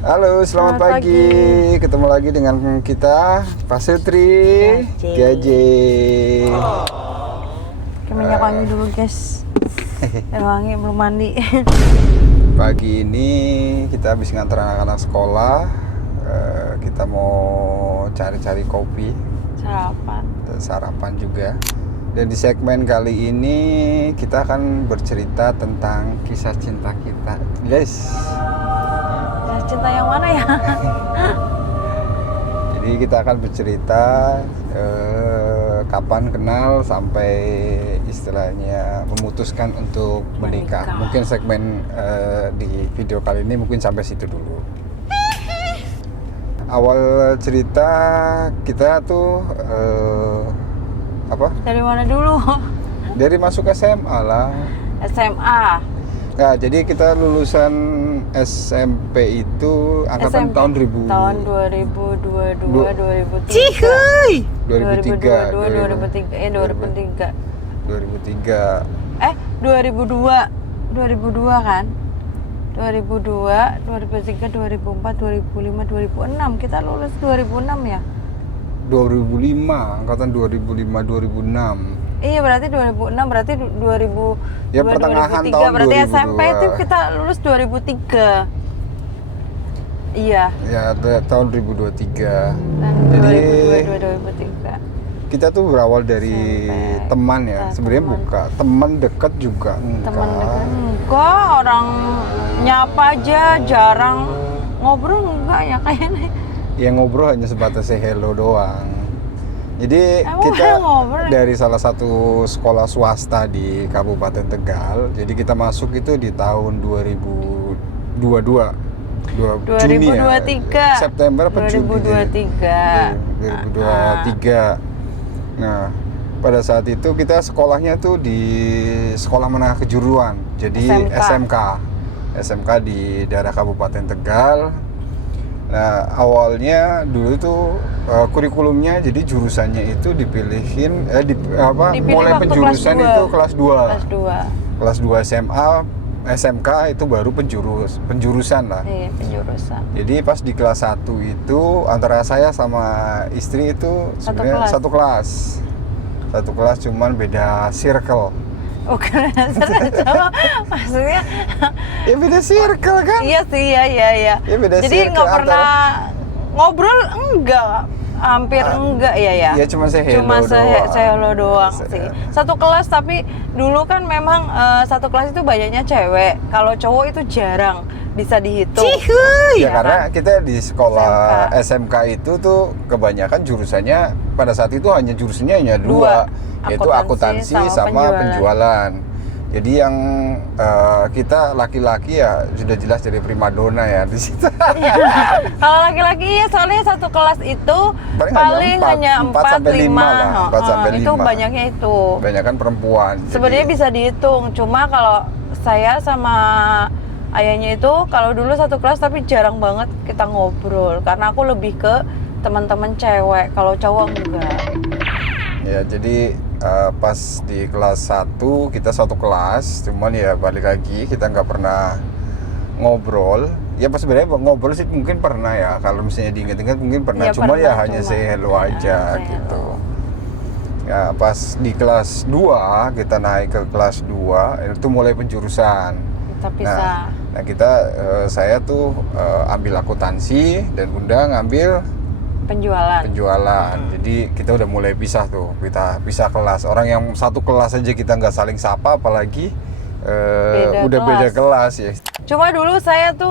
Halo, selamat pagi. Ketemu lagi dengan kita, Pak Sutri, GJ. Minyak wangi dulu guys. Wangi belum mandi. Pagi ini kita habis ngantar anak-anak sekolah. Kita mau cari-cari kopi, Sarapan. dan sarapan juga. Dan di segmen kali ini kita akan bercerita tentang kisah cinta kita, guys. Kisah cinta yang mana ya? Jadi kita akan bercerita kapan kenal sampai istilahnya memutuskan untuk menikah. Mungkin segmen di video kali ini mungkin sampai situ dulu. Awal cerita kita tuh apa? Dari mana dulu? Dari masuk SMA lah. SMA. Nah, jadi kita lulusan SMP itu angkatan SMP. tahun 2000. Tahun 2022, 2003. Cihuy! 2003. 2003. 2003. 2002. 2002 kan? 2002, 2003, 2004, 2005, 2006. Kita lulus 2006 ya? 2005, angkatan 2005, 2006. Iya berarti 2006, berarti 2000 Ya, pertengahan 2003, tahun berarti 2002. SMP itu kita lulus 2003. Iya. Ya, tahun 2023. Dan Jadi 2002, 2003. kita tuh berawal dari SMP. teman ya. Sebenarnya Teman. bukan teman dekat juga Teman dekat enggak. enggak, orang nyapa aja jarang ngobrol enggak ya kayaknya. Yang ngobrol hanya sebatas say hello doang. Jadi Emang kita ngobrol? dari salah satu sekolah swasta di Kabupaten Tegal. Jadi kita masuk itu di tahun 2022. 2023. September apa Juni? 2023. 2023. Nah, pada saat itu kita sekolahnya tuh di Sekolah Menengah Kejuruan. Jadi SMK di daerah Kabupaten Tegal. Nah, awalnya dulu tuh kurikulumnya jadi jurusannya itu dipilihin Dipilih mulai waktu penjurusan kelas 2. itu kelas 2. Kelas 2. Kelas 2 SMA, SMK itu baru penjurusan lah. Iya, penjurusan. Jadi pas di kelas 1 itu antara saya sama istri itu sebenarnya satu kelas. Satu kelas cuman beda circle. Bukan sama maksudnya. Ya beda circle kan? Iya sih, iya. Ya beda Jadi circle nggak pernah ngobrol enggak, hampir enggak ya. Iya cuma saya hello Cuma doang. saya hello doang sih. Satu kelas tapi dulu kan memang satu kelas itu banyaknya cewek. Kalau cowok itu jarang bisa dihitung. Ya, Ya karena kan? kita di sekolah SMK itu tuh kebanyakan jurusannya pada saat itu hanya jurusannya hanya dua, yaitu akuntansi sama penjualan. Jadi yang kita laki-laki ya sudah jelas jadi primadona ya di situ. Kalau laki-laki ya soalnya satu kelas itu paling hanya 4 sampai 5 5 lah, 4 sampai 5. Itu banyaknya itu. Banyakan perempuan. Sebenarnya Jadi, bisa dihitung, cuma kalau saya sama ayahnya itu kalau dulu satu kelas tapi jarang banget kita ngobrol karena aku lebih ke teman-teman cewek, kalau cowok enggak. ya jadi pas di kelas 1 kita satu kelas, cuman ya balik lagi kita nggak pernah ngobrol. Ya pas sebenarnya ngobrol sih mungkin pernah ya, kalau misalnya diingat-ingat mungkin pernah, Iya, cuma pernah, ya hanya cuma. say hello aja Say gitu. hello. Ya pas di kelas 2 kita naik ke kelas 2 itu mulai penjurusan. Kita pisah. Nah kita saya tuh ambil akuntansi dan Bunda ngambil penjualan. Jadi kita udah mulai pisah tuh, kita pisah kelas. Orang yang satu kelas aja kita nggak saling sapa, apalagi beda kelas ya. Cuma dulu saya tuh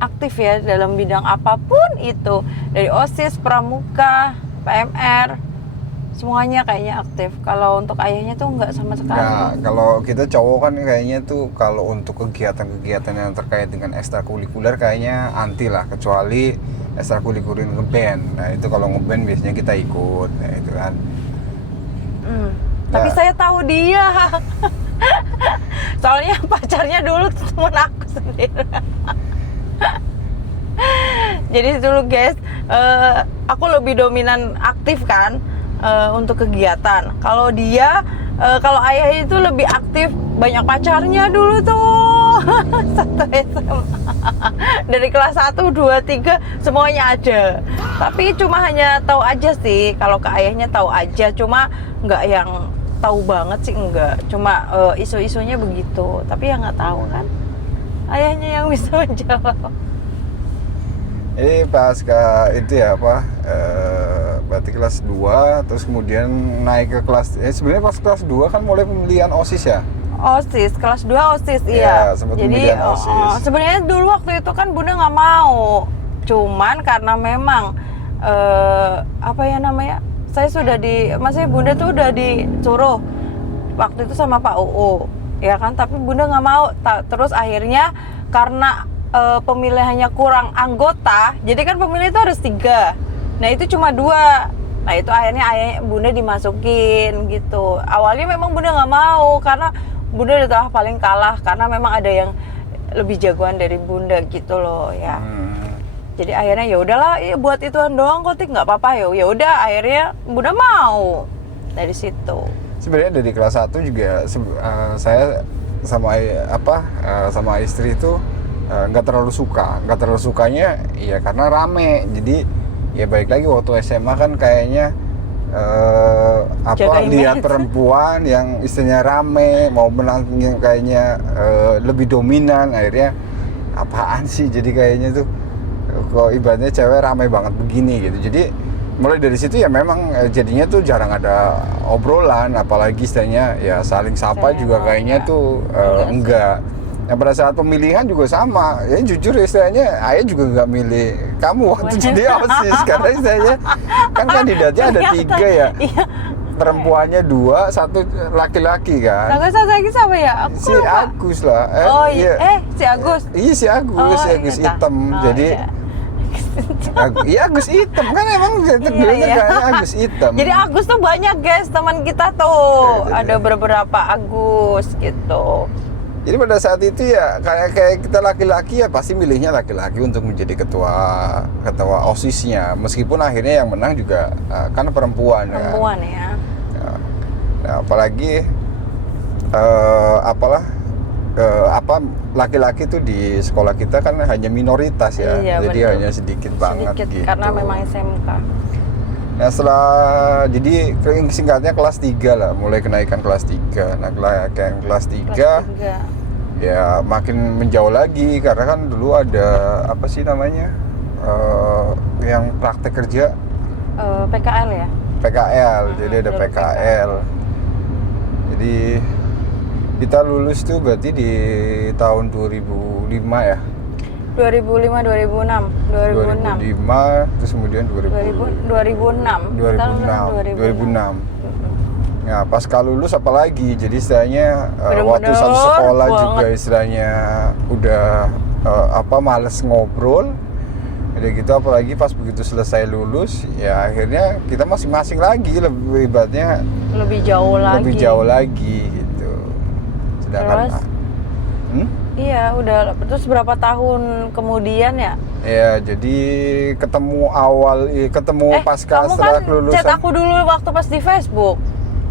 aktif ya dalam bidang apapun itu, dari OSIS, Pramuka, PMR, semuanya kayaknya aktif. Kalau untuk ayahnya tuh nggak sama sekali. Nah kalau kita cowok kan kayaknya tuh kalau untuk kegiatan-kegiatan yang terkait dengan ekstrakurikuler kayaknya anti lah, kecuali ekstrakurikuler ngeband. Nah itu kalau ngeband biasanya kita ikut, nah itu kan. Tapi saya tahu dia. Soalnya pacarnya dulu temen aku sendiri. Jadi dulu guys, aku lebih dominan aktif kan untuk kegiatan. Kalau dia, kalau ayah itu lebih aktif, banyak pacarnya dulu tuh. satu SMA. Dari kelas 1, 2, 3 semuanya ada. Tapi cuma hanya tahu aja sih, kalau ke ayahnya tahu aja, cuma nggak yang tahu banget sih, enggak. Cuma isu-isunya begitu, tapi ya nggak tahu kan. Ayahnya yang bisa menjawab. Ini pas itu ya apa? Berarti kelas 2 terus kemudian naik ke kelas sebenarnya pas kelas 2 kan mulai pemilihan OSIS ya? OSIS, kelas 2 OSIS, Ya, iya. sempat Jadi pemilihan OSIS. sebenarnya dulu waktu itu kan Bunda nggak mau. Cuman karena memang apa ya namanya? Saya sudah maksudnya Bunda tuh udah disuruh waktu itu sama Pak UU, ya kan? Tapi Bunda nggak mau. Terus akhirnya karena pemilihannya kurang anggota, jadi kan pemilih itu harus 3. Nah itu cuma 2. Nah itu akhirnya ayahnya Bunda dimasukin gitu. Awalnya memang Bunda nggak mau karena Bunda udah paling kalah karena memang ada yang lebih jagoan dari Bunda gitu loh ya. Jadi akhirnya ya udahlah, ya buat ituan doang Kotik, nggak apa-apa ya. Ya udah akhirnya Bunda mau dari situ. Sebenarnya dari kelas 1 juga saya sama sama istri itu nggak terlalu suka. Nggak terlalu sukanya ya karena rame. Jadi ya baik lagi waktu SMA kan kayaknya lihat perempuan yang istilahnya rame, mau menang yang kayaknya lebih dominan, akhirnya apaan sih, jadi kayaknya tuh kok ibaratnya cewek rame banget begini gitu. Jadi mulai dari situ ya memang jadinya tuh jarang ada obrolan, apalagi istilahnya ya saling sapa juga kayaknya tuh enggak. Nah pada saat pemilihan juga sama, ya jujur istilahnya ayah juga nggak milih kamu waktu jadi OSIS karena istilahnya kan kandidatnya ada 3 ya, perempuannya 2, 1 laki-laki kan. Nah, satu lagi siapa ya? Si Agus lah. Si Agus. Iya si Agus, Agus hitam. Jadi Agus hitam kan emang dulunya kan Agus hitam. Jadi Agus tuh banyak guys, teman kita tuh ada beberapa Agus gitu. Jadi pada saat itu ya kayak kita laki-laki ya pasti milihnya laki-laki untuk menjadi ketua OSIS-nya, meskipun akhirnya yang menang juga kan perempuan ya. Nah, apalagi laki-laki tuh di sekolah kita kan hanya minoritas ya, iya, jadi betul. hanya sedikit banget gitu. Karena memang SMK. Nah setelah, jadi singkatnya kelas 3 lah, mulai kenaikan kelas 3. Nah kenaikan kelas 3 ya makin menjauh lagi, karena kan dulu ada apa sih namanya yang praktek kerja PKL ya? PKL, jadi ada PKL. Jadi kita lulus tuh berarti di tahun 2005 ya? 2005, 2006 terus kemudian 2006. Nah pasca lulus apalagi, jadi istilahnya waktu satu sekolah banget. Juga istilahnya udah males ngobrol. Jadi gitu, apalagi pas begitu selesai lulus ya akhirnya kita masing-masing lagi lebih lebih jauh lagi gitu. Sedangkan iya, udah terus berapa tahun kemudian ya? Ya, jadi ketemu pasca setelah kelulusan. Chat aku dulu waktu pas di Facebook.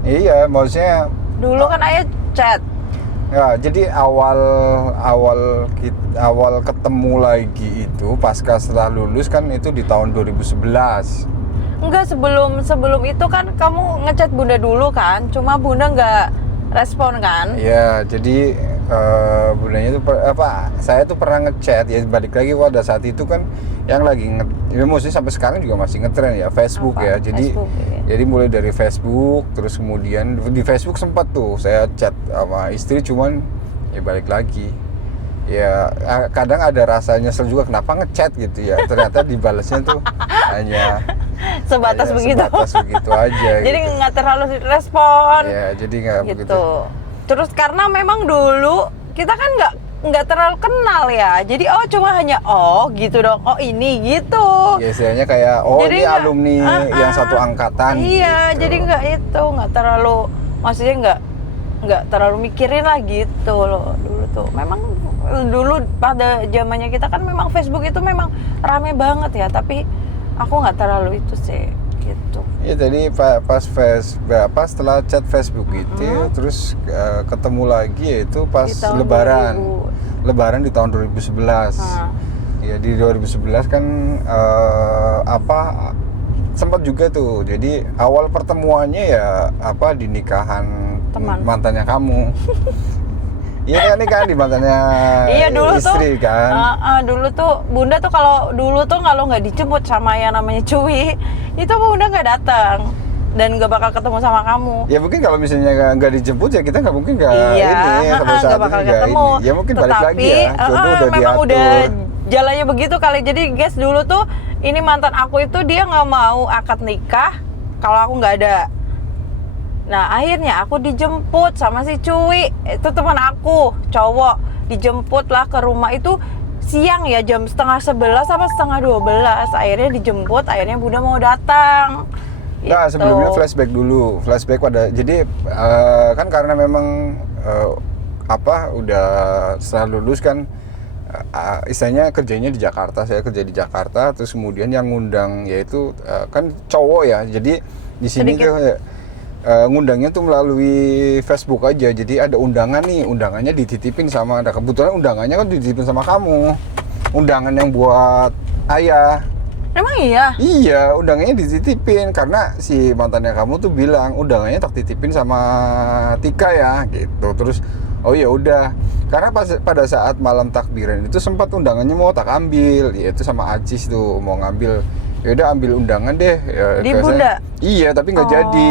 Iya, maksudnya dulu kan ayah chat. Ya, jadi awal ketemu lagi itu pasca setelah lulus kan itu di tahun 2011. Enggak, sebelum itu kan kamu ngechat Bunda dulu kan, cuma Bunda nggak respon kan? Iya, jadi bundanya itu saya tuh pernah ngechat ya, balik lagi pada saat itu kan yang lagi maksudnya sampai sekarang juga masih ngetren ya Facebook ya. Jadi jadi mulai dari Facebook, terus kemudian di Facebook sempat tuh saya chat sama istri, cuman ya balik lagi ya kadang ada rasa nyesel juga kenapa ngechat gitu ya, ternyata dibalasnya tuh hanya sebatas begitu aja. Jadi nggak terlalu respon ya, jadi nggak gitu. Begitu. Terus karena memang dulu kita kan nggak terlalu kenal ya, jadi cuma hanya gitu dong, ini gitu ya istilahnya kayak jadi ini alumni yang satu angkatan iya gitu. Jadi nggak terlalu, maksudnya nggak terlalu mikirin lah gitu loh. Dulu tuh memang dulu pada zamannya kita kan memang Facebook itu memang rame banget ya, tapi aku nggak terlalu itu sih gitu. Iya, tadi pas setelah chat Facebook gitu terus ketemu lagi yaitu pas lebaran Lebaran di tahun 2011. Ya di 2011 kan sempat juga tuh. Jadi awal pertemuannya ya di nikahan Teman. mantannya kamu. Iya kan di mantannya Iya dulu istri tuh, kan. dulu tuh Bunda tuh kalau nggak dijemput sama yang namanya Cuy, itu Bunda nggak datang dan nggak bakal ketemu sama kamu. Ya mungkin kalau misalnya nggak dijemput ya kita nggak mungkin nggak nggak bakal ketemu. Ya mungkin balik lagi ya. Jodoh udah memang diatur. udah jalannya begitu kali. Jadi guys dulu tuh ini mantan aku itu dia nggak mau akad nikah kalau aku nggak ada. Nah akhirnya aku dijemput sama si Cuy, itu teman aku cowok, dijemput lah ke rumah itu siang ya, jam 10:30 apa 11:30. Akhirnya dijemput, akhirnya Bunda mau datang. Nah Gitu. sebelumnya flashback pada jadi kan karena memang udah setelah lulus kan istilahnya kerjanya di Jakarta, saya kerja di Jakarta, terus kemudian yang ngundang yaitu kan cowok ya, jadi di sini Sedikit. tuh ngundangnya tuh melalui Facebook aja. Jadi ada undangan nih, undangannya dititipin sama, ada kebetulan undangannya kan dititipin sama kamu, undangan yang buat ayah. Emang iya? Iya, undangannya dititipin karena si mantannya kamu tuh bilang undangannya tak titipin sama Tika ya, gitu. Terus oh ya udah, karena pada saat malam takbiran itu sempat undangannya mau tak ambil, yaitu sama Acis tuh mau ngambil. Ya udah ambil undangan deh. Ya, Di Bunda? Iya, tapi nggak jadi.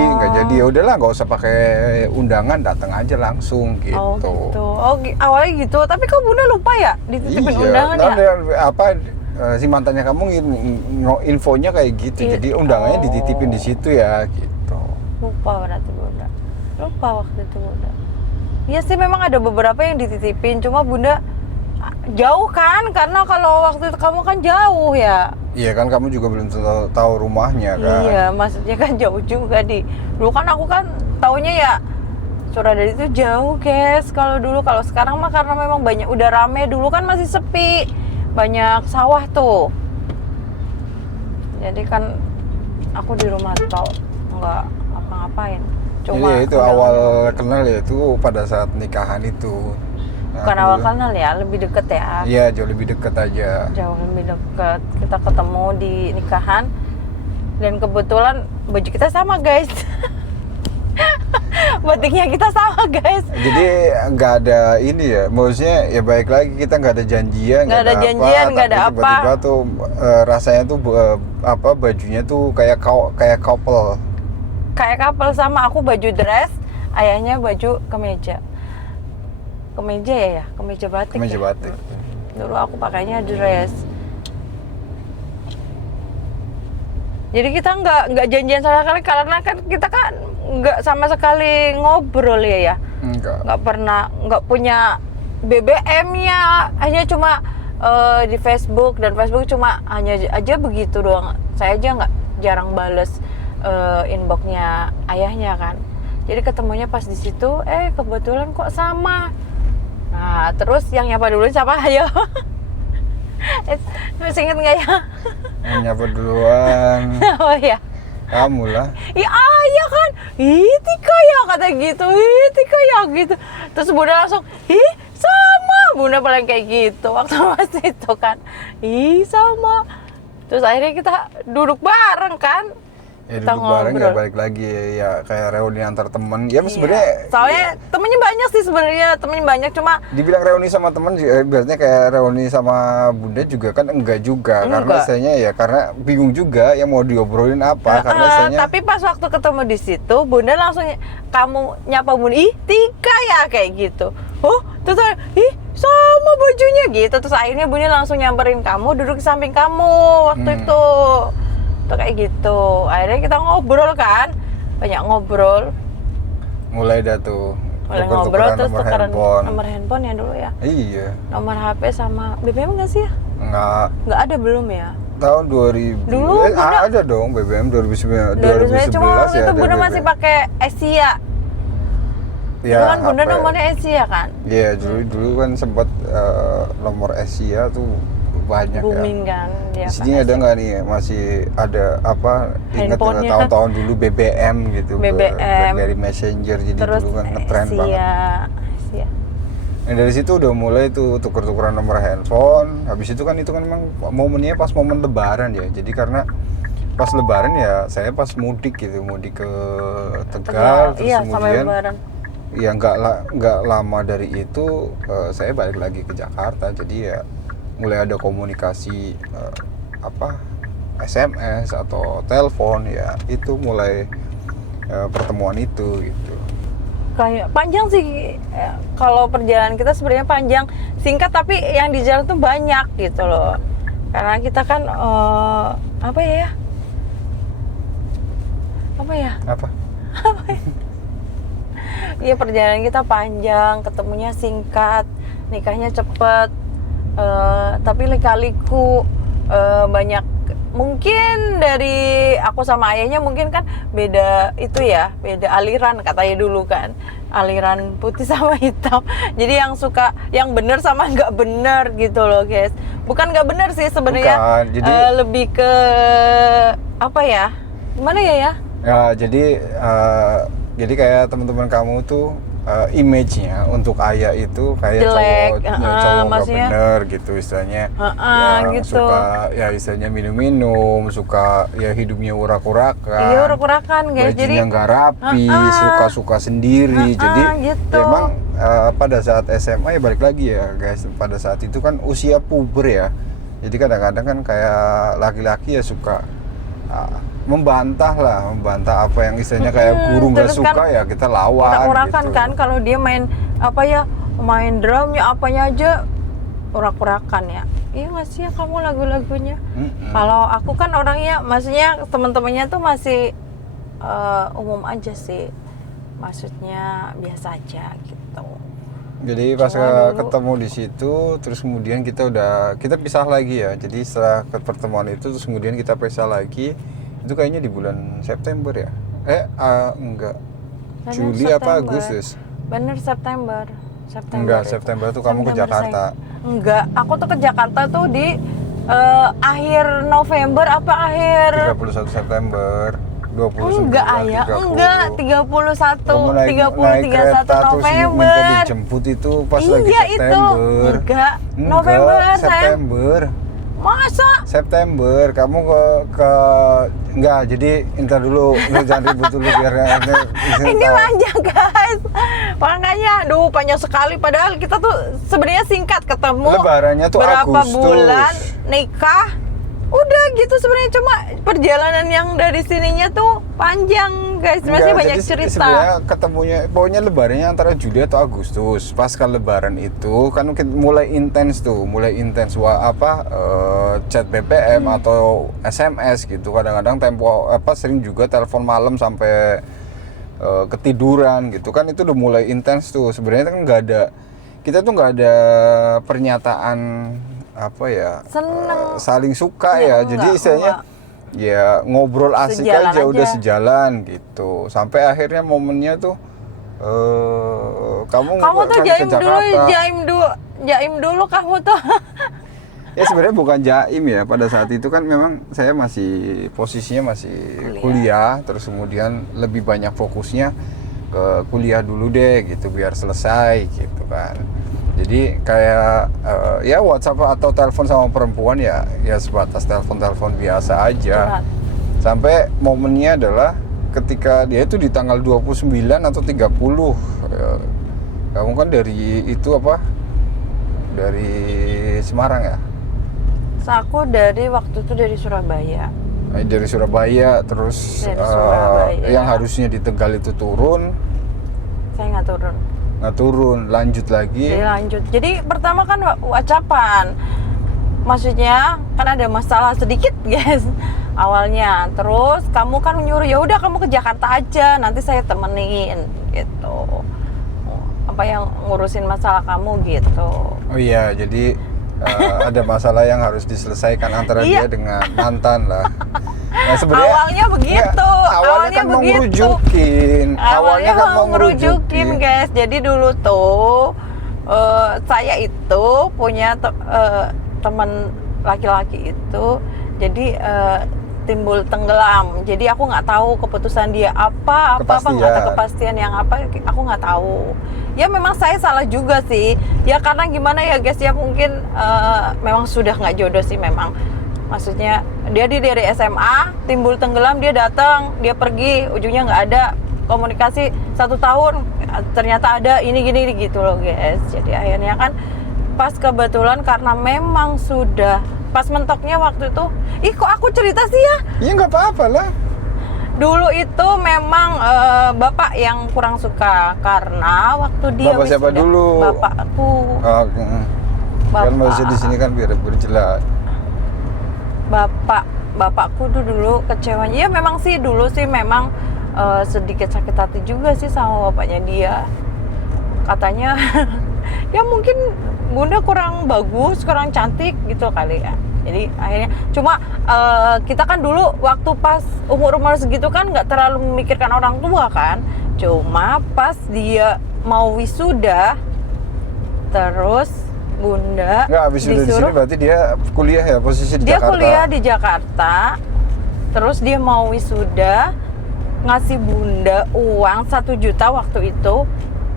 Ya udahlah, nggak usah pakai undangan, datang aja langsung gitu. Oh gitu. Awalnya gitu. Tapi kok Bunda lupa ya dititipin undangan ya? Si mantannya kamu infonya kayak gitu. Jadi undangannya dititipin di situ ya gitu. Lupa berarti Bunda. Lupa waktu itu Bunda. Iya sih memang ada beberapa yang dititipin, cuma Bunda jauh kan, karena kalau waktu itu kamu kan jauh ya. Iya kan, kamu juga belum tahu rumahnya kan. Iya, maksudnya kan jauh juga dulu kan aku kan taunya ya Suradadi itu jauh guys. Kalau sekarang mah karena memang banyak udah rame, dulu kan masih sepi, banyak sawah tuh. Jadi kan aku di rumah tau nggak apa-ngapain. Cuma Jadi itu awal kenal ya itu pada saat nikahan itu. bukan awal kenal ya, lebih deket ya. Iya, jauh lebih deket aja. Jauh lebih deket. Kita ketemu di nikahan dan kebetulan baju kita sama guys. Batiknya kita sama guys. Jadi nggak ada ini ya, maksudnya ya baik lagi kita nggak ada janjian, nggak ada janjian, nggak ada tapi tiba-tiba tuh rasanya tuh bajunya tuh kayak couple. Kayak couple, sama aku baju dress, ayahnya baju kemeja ya, kemeja batik. Kemeja batik. Dulu aku pakainya dress. Jadi kita nggak janjian sama sekali karena kan kita kan nggak sama sekali ngobrol ya. Nggak pernah, nggak punya BBM-nya, hanya cuma di Facebook, dan Facebook cuma hanya aja begitu doang. Saya aja jarang bales inboxnya ayahnya kan. Jadi ketemunya pas di situ, kebetulan kok sama. Nah terus yang nyapa dulu siapa? Ayo. Masih inget nggak ya? Yang nyapa duluan. Oh ya. Kamu lah. Ya ayah kan, Tika ya kata gitu, Tika ya gitu. Terus Bunda langsung, sama. Bunda paling kayak gitu waktu pas itu kan, sama. Terus akhirnya kita duduk bareng kan. Ya Kita duduk bareng ya, ngobrol. balik lagi ya kayak reuni antar teman. Ya Iya. sebenarnya Soalnya temennya banyak sih sebenarnya, cuma dibilang reuni sama teman, biasanya kayak reuni sama Bunda juga kan enggak juga. Karena Enggak. saya ya karena bingung juga yang mau diobrolin apa. Karena saya tapi pas waktu ketemu di situ, Bunda langsung kamu nyapa Bunda, Tika ya kayak gitu. Oh, terus sama bajunya gitu. Terus akhirnya Bunda langsung nyamperin kamu, duduk di samping kamu waktu itu. Tuh kayak gitu. Akhirnya kita ngobrol kan, banyak ngobrol. mulai dah tuh Mulai tuker-tukeran ngobrol terus nomor tukeran handphone. nomor handphone ya dulu ya. Iya, Nomor HP sama BBM nggak sih ya? nggak Nggak ada belum ya? tahun 2000. Dulu Bunda ada dong BBM 2011 cuma waktu ya itu ada Bunda BBM. masih pakai Asia. Ya, Itu kan Bunda HP. nomornya Asia kan? Iya, dulu kan sempat nomor Asia tuh banyak Booming ya. kan dia. Di sini pakai ada Asia. nggak nih masih ada apa, ingat Handphonenya. tahun-tahun dulu BBM gitu, BBM. dari Messenger, jadi Terus dulu kan ngetren banget. Asia. Nah, dari situ udah mulai tuh tuker-tukeran nomor handphone. Habis itu kan memang momennya pas momen lebaran ya. Jadi karena pas lebaran ya saya pas mudik gitu, mudik ke Tegal, terus iya, sampai kemudian lebaran. ya nggak lama dari itu saya balik lagi ke Jakarta. Jadi ya mulai ada komunikasi SMS atau telepon, ya itu mulai pertemuan itu gitu. Kayak panjang sih kalau perjalanan kita sebenarnya panjang, singkat tapi yang di jalan tuh banyak gitu loh. Karena kita kan apa ya? Iya, perjalanan kita panjang, ketemunya singkat, nikahnya cepet, tapi lika-liku banyak. Mungkin dari aku sama ayahnya mungkin kan beda itu ya, beda aliran katanya dulu kan, aliran putih sama hitam. Jadi yang bener sama nggak bener gitu loh guys. Bukan nggak bener sih sebenarnya, lebih ke apa ya? Gimana ya? Ya jadi kayak teman-teman kamu tuh image-nya untuk ayah itu kayak jelek, cowok nggak maksudnya bener gitu istilahnya, gitu. Suka ya istilahnya minum-minum, suka ya hidupnya urak-urakan, iya urak-urakan guys, bajunya nggak rapi, suka-suka sendiri, jadi gitu. ya emang pada saat SMA ya balik lagi ya guys, pada saat itu kan usia puber ya, jadi kadang-kadang kan kayak laki-laki ya suka membantah apa yang istilahnya kayak guru nggak suka kan, ya kita lawan urak-urakan gitu. Kan kalau dia main main drumnya apanya aja urak-urakan ya. Iya nggak sih ya kamu lagu-lagunya? Kalau aku kan orangnya, maksudnya teman-temannya tuh masih umum aja sih, maksudnya biasa aja gitu. Jadi pas ketemu di situ, terus kemudian kita pisah lagi ya. Jadi setelah pertemuan itu terus kemudian kita pisah lagi. Itu kayaknya di bulan September ya? Enggak. Juli September. Apa Agustus? Bener September. Enggak, September tuh kamu ke Jakarta. Enggak, aku tuh ke Jakarta tuh di akhir November apa akhir 31 September. 29, enggak ayah, 30. enggak 31 November. Minta dijemput itu pas lagi September. Enggak, November September. Masa? September, kamu enggak, jadi entar dulu, jangan ribut dulu biar ini panjang guys, makanya, panjang sekali, padahal kita tuh sebenarnya singkat ketemu. Lebarannya tuh berapa Agustus. bulan, nikah, udah gitu sebenarnya, cuma perjalanan yang dari sininya tuh panjang guys, masih banyak cerita. Sebenarnya ketemunya, pokoknya lebarannya antara Juli atau Agustus. Pasca lebaran itu kan mulai intens chat BBM atau SMS gitu. Kadang-kadang sering juga telepon malam sampai ketiduran gitu kan, itu udah mulai intens tuh. Sebenarnya kan kita tuh nggak ada pernyataan saling suka ya. Jadi istilahnya ya ngobrol asik aja, udah sejalan gitu. Sampai akhirnya momennya tuh kamu tuh jaim dulu kamu tuh. Ya sebenarnya bukan jaim ya, pada saat itu kan memang saya posisinya masih kuliah, terus kemudian lebih banyak fokusnya ke kuliah dulu deh gitu biar selesai gitu kan. Jadi kayak ya WhatsApp atau telepon sama perempuan ya sebatas telepon biasa aja. Sampai momennya adalah ketika dia itu di tanggal 29 atau 30. Kamu kan dari dari Semarang ya? Aku waktu itu dari Surabaya. Dari Surabaya, terus yang harusnya di Tegal itu turun. Saya nggak turun, lanjut lagi. Jadi pertama kan WhatsAppan, maksudnya kan ada masalah sedikit guys awalnya. Terus kamu kan nyuruh, ya udah kamu ke Jakarta aja, nanti saya temenin gitu. Apa yang ngurusin masalah kamu gitu. Oh iya, jadi ada masalah yang harus diselesaikan antara dia dengan mantan lah. Nah, awalnya begitu. Awalnya mau ngerujukin. Guys. Jadi dulu tuh saya itu punya teman laki-laki itu. Jadi timbul tenggelam. Jadi aku nggak tahu keputusan dia apa nggak ada kepastian yang apa, aku nggak tahu. Ya memang saya salah juga sih. Ya karena gimana ya guys ya, mungkin memang sudah nggak jodoh sih memang. Maksudnya dia dari SMA timbul tenggelam, dia datang, dia pergi, ujungnya nggak ada komunikasi 1 tahun. Ternyata ada ini gini gitu loh guys. Jadi akhirnya kan pas kebetulan karena memang sudah pas mentoknya waktu itu, kok aku cerita sih ya? Iya nggak apa-apa lah. Dulu itu memang bapak yang kurang suka karena waktu dia Bapak siapa dulu? Bapakku. Kan masih di sini kan biar berjelas. Bapakku dulu kecewanya. Ya memang sih dulu sih memang sedikit sakit hati juga sih sama bapaknya dia. Katanya ya mungkin Bunda kurang bagus, kurang cantik gitu kali ya. Jadi akhirnya cuma kita kan dulu waktu pas umur segitu kan nggak terlalu memikirkan orang tua kan. Cuma pas dia mau wisuda, terus Bunda wisuda di sini berarti dia kuliah ya, posisi di Jakarta. Dia kuliah di Jakarta. Terus dia mau wisuda, ngasih Bunda uang 1 juta waktu itu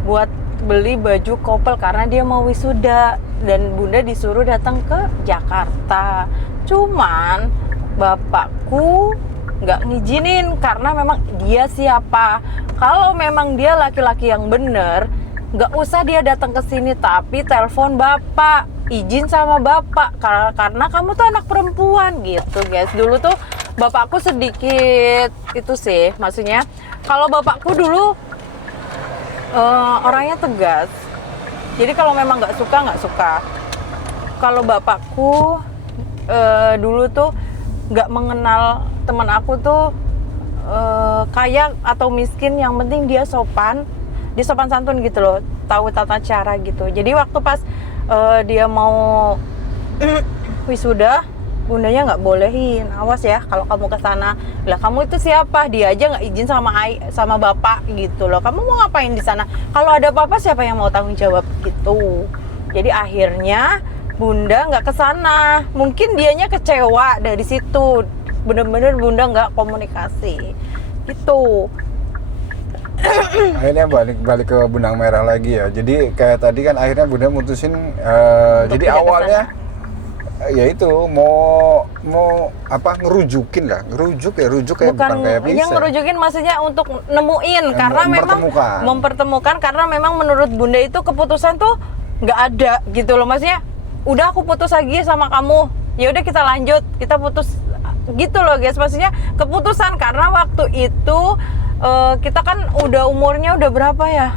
buat beli baju couple karena dia mau wisuda, dan Bunda disuruh datang ke Jakarta. Cuman bapakku nggak ngizinin karena memang dia siapa. Kalau memang dia laki-laki yang bener, nggak usah dia datang ke sini, tapi telepon bapak, izin sama bapak karena kamu tuh anak perempuan gitu guys. Dulu tuh bapakku sedikit itu sih, maksudnya kalau bapakku dulu orangnya tegas. Jadi kalau memang nggak suka. Kalau bapakku dulu tuh nggak mengenal teman aku tuh kaya atau miskin, yang penting dia sopan santun gitu loh, tahu tata cara gitu. Jadi waktu pas dia mau wisuda, Bundanya nggak bolehin, awas ya kalau kamu ke sana. Lah kamu itu siapa? Dia aja nggak izin sama bapak gitu loh. Kamu mau ngapain di sana? Kalau ada apa-apa siapa yang mau tanggung jawab gitu. Jadi akhirnya Bunda nggak ke sana. Mungkin dianya kecewa dari situ. Bener-bener Bunda nggak komunikasi gitu. Akhirnya balik ke benang merah lagi ya. Jadi kayak tadi kan akhirnya Bunda mutusin jadi awalnya ya itu mau apa ngerujukin rujuk kayak bukan kayak bisa. Yang ngerujukin maksudnya untuk nemuin karena memang mempertemukan karena memang menurut Bunda itu keputusan tuh nggak ada gitu loh. Maksudnya udah aku putus lagi sama kamu, ya udah kita lanjut, kita putus gitu loh guys. Maksudnya keputusan karena waktu itu kita kan udah umurnya udah berapa ya?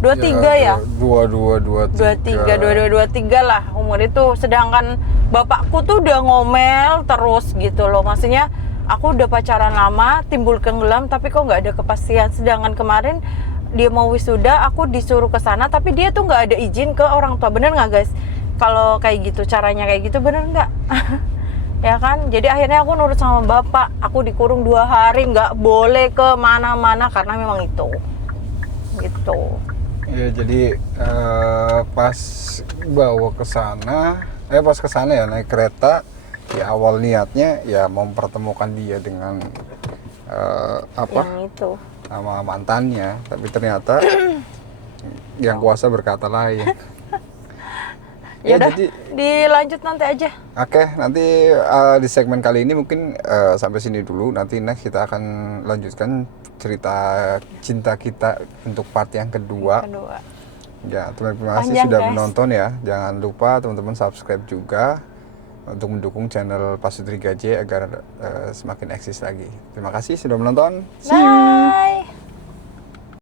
23 ya? 23 lah umur itu. Sedangkan bapakku tuh udah ngomel terus gitu loh. Maksudnya aku udah pacaran lama, timbul tenggelam, tapi kok nggak ada kepastian. Sedangkan kemarin dia mau wisuda, aku disuruh ke sana, tapi dia tuh nggak ada izin ke orang tua. Bener nggak guys? Kalau kayak gitu, caranya kayak gitu, bener nggak? Ya kan? Jadi akhirnya aku nurut sama bapak. Aku dikurung 2 hari, nggak boleh ke mana-mana karena memang itu. Gitu. Ya jadi pas bawa ke sana, pas ke sana ya naik kereta, ya awal niatnya ya mempertemukan dia dengan yang itu sama mantannya, tapi ternyata yang kuasa berkata lain. Ya udah, dilanjut nanti aja. Oke, nanti di segmen kali ini mungkin sampai sini dulu. Nanti next kita akan lanjutkan cerita cinta kita untuk part yang kedua. Ya, terima kasih sudah menonton ya. Jangan lupa teman-teman subscribe juga untuk mendukung channel Pasutri Gaje agar semakin eksis lagi. Terima kasih sudah menonton. See you.